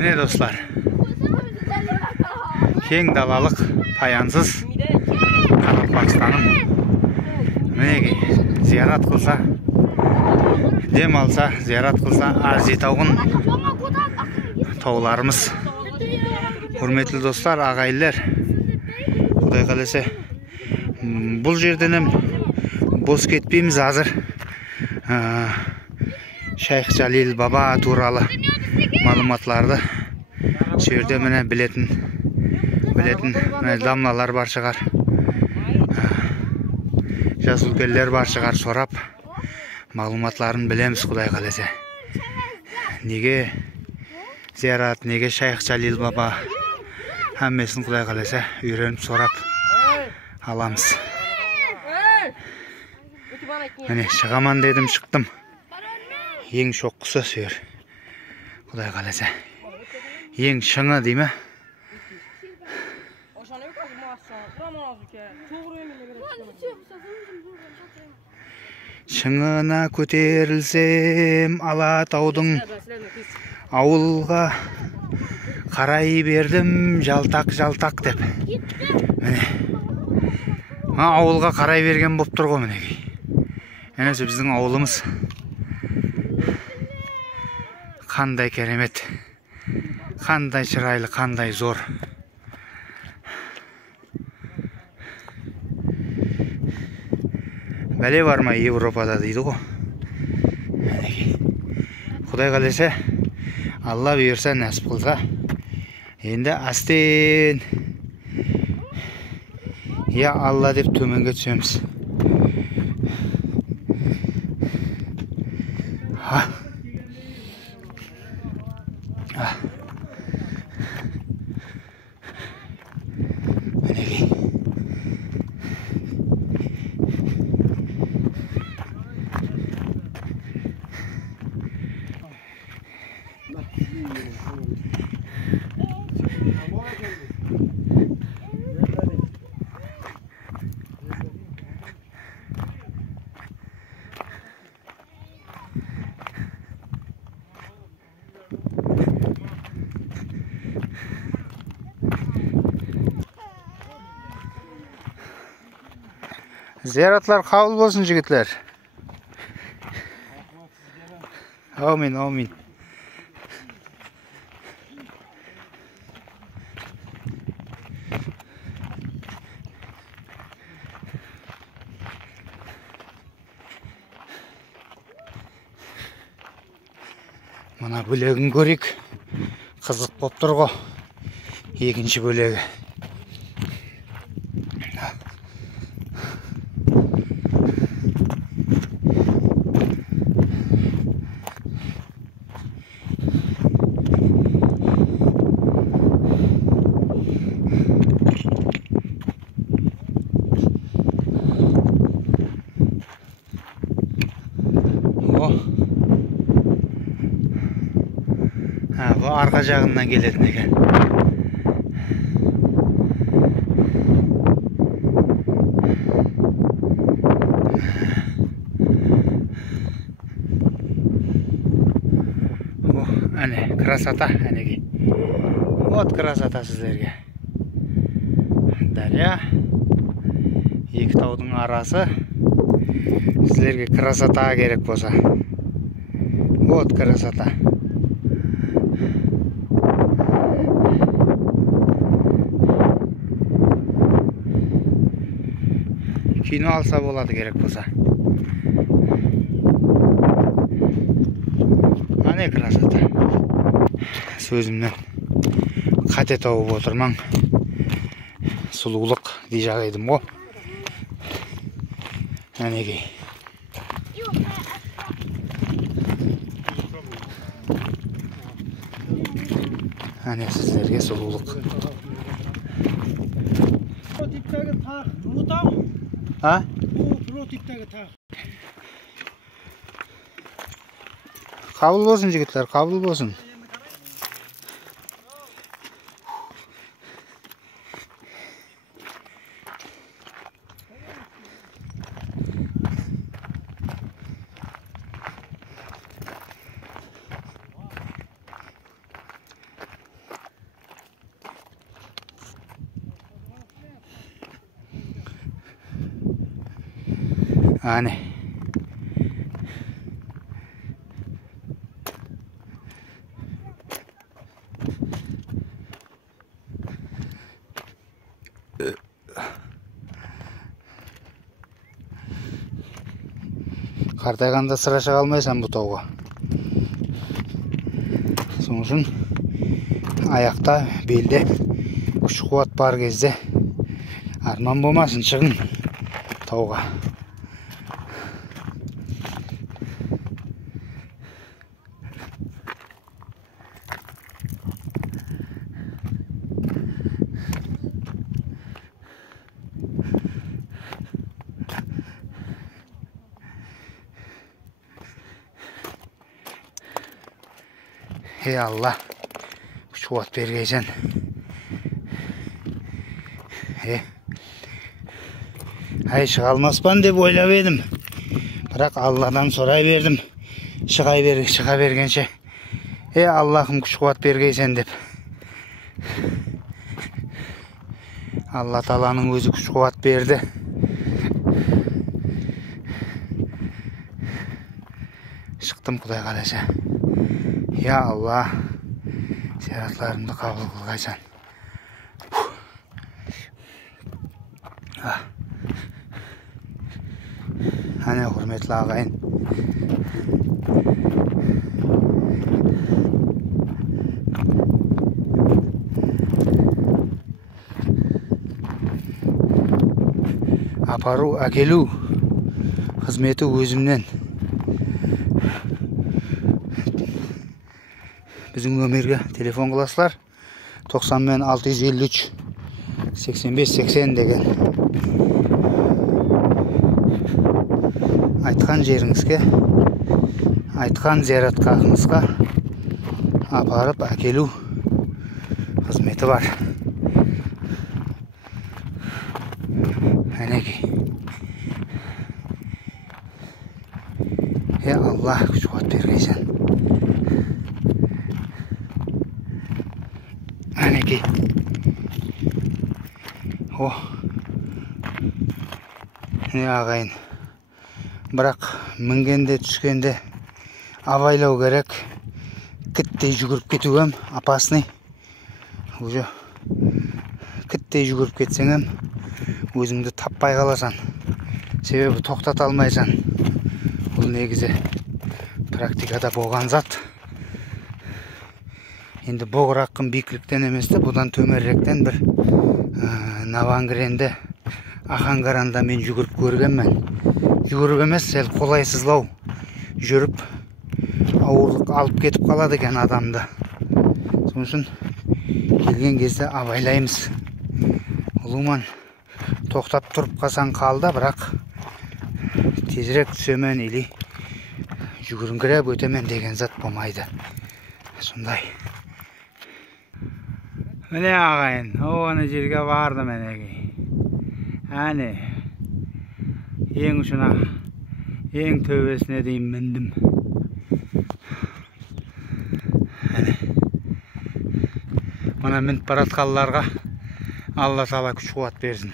Mine dostlar, keng dalalık, payansız Karabağстаным minegi ziyarat kılsa, dem alsa, ziyarat kılsa Arзетаугун taularımız. Hurmetli dostlar, ağaylar, Құдай қаласа, бұл жерден hem бос кетпейміз. Азыр Шайх Жалил Баба туралы малыматларды жерде міне білетін дамналар бар шығар, жас үлкендер бар шығар, сорап малыматларын білеміз. Құдай қаласа, неге зиярат, неге Шайх Жалил Баба, әммесін Құдай қаласа үйреніп сорап аламыз. Міне шығаман дедім, шықтым. Ең шоққысы сүйер. Құдай қаласа. Ең шыңы деймі? Шыңына көтерілсем Алатаудың, ауылға қарай бердім жалтақ деп. Міне ауылға қарай берген боп тұр ғой мінекей. Әнесі біздің ауылымыз. Қандай керемет, қандай шырайлы, қандай зор. Бәле бар ма Европада дейді ғой. Құдай қаласа, Алла бұйырса, нәсіп қылса, енді астен я Алла деп төменге түсеміз. Ziyaratlar kabul olsun jigitler. Amin, amin. Mana bölегін көрейік. Қызық боп тұр ғой. Екінші бөлегі. Bu arka жағынан келетін екен. Әне, красота, әнеге. Вот красота сіздерге. Дария, екі таудың арасы. Сіздерге красота керек болса. Вот красота. Кино алса болады керек болса. Ане красота. Сөзімнен қате тауып отырман. Сұлулық дей жағайдым ғой. Әнекей. Әне сіздерге сұлулық. Ha? Kabul olsun jigitler, kabul olsun. Ane. Қартайғанда сыра шыға алмайсың бұл тауға. Соның үшін аяқта, белде күш қуат бар кезде арман болмасын, шығын тауға. Ey Allah, күш қуат бергейсен. Ай, шыға алмаспан деп ойлап едім. Бірақ Алладан сұрай бердім. Шыға бергенше. Ей Аллахым, күш қуат бергейсен деп. Алла Тағаланың өзі күш қуат берді. Шықтым, Құдай қаласа. Ya Allah, ziyaretlerimde kabul kılgaysan. Hani hürmetli ağayın. Aparu, akelu hizmeti özümden. Bizim nömerge telefon kılasılar 90 653 85 80 деген. Айтқан жеріңізге, айтқан зияраткағыңызға апарып әкелу қызметі бар. Әнеки. Аллах күш қуат бергейсен. Әнеки. Ағайын. Бірақ мінгенде түскенде абайлау керек. Кіттей жүгіріп кетуім опасный. Уже кіттей жүгіріп кетсеңім өзіңді таппай қаласан. Себебі тоқтата алмайсан. Бұл негізі практикада болған зат. Енді боғыраққын биіктіктен еместі, бұдан төмеріректен бір Навангренде Ахангаранда мен жүгіріп көргенмін. Жүгіріп емес, сәл қолайсызлау жүріп ауырлық алып кетіп қалады екен адамды. Соның үшін келген кезде абайлаймыз. Ұлуман тоқтап тұрып қалсаң қалды, бірақ тезірек түсемен или жүгіріңкіреп өтемен деген зат болмайды. Сондай. Міне ағайын, оғаны жерге барды мәнеге. Әне, ең ұшына, ең төбесіне дейін міндім. Әне, мұна мініп баратқалыларға Алла Тағала күш қуат берсін.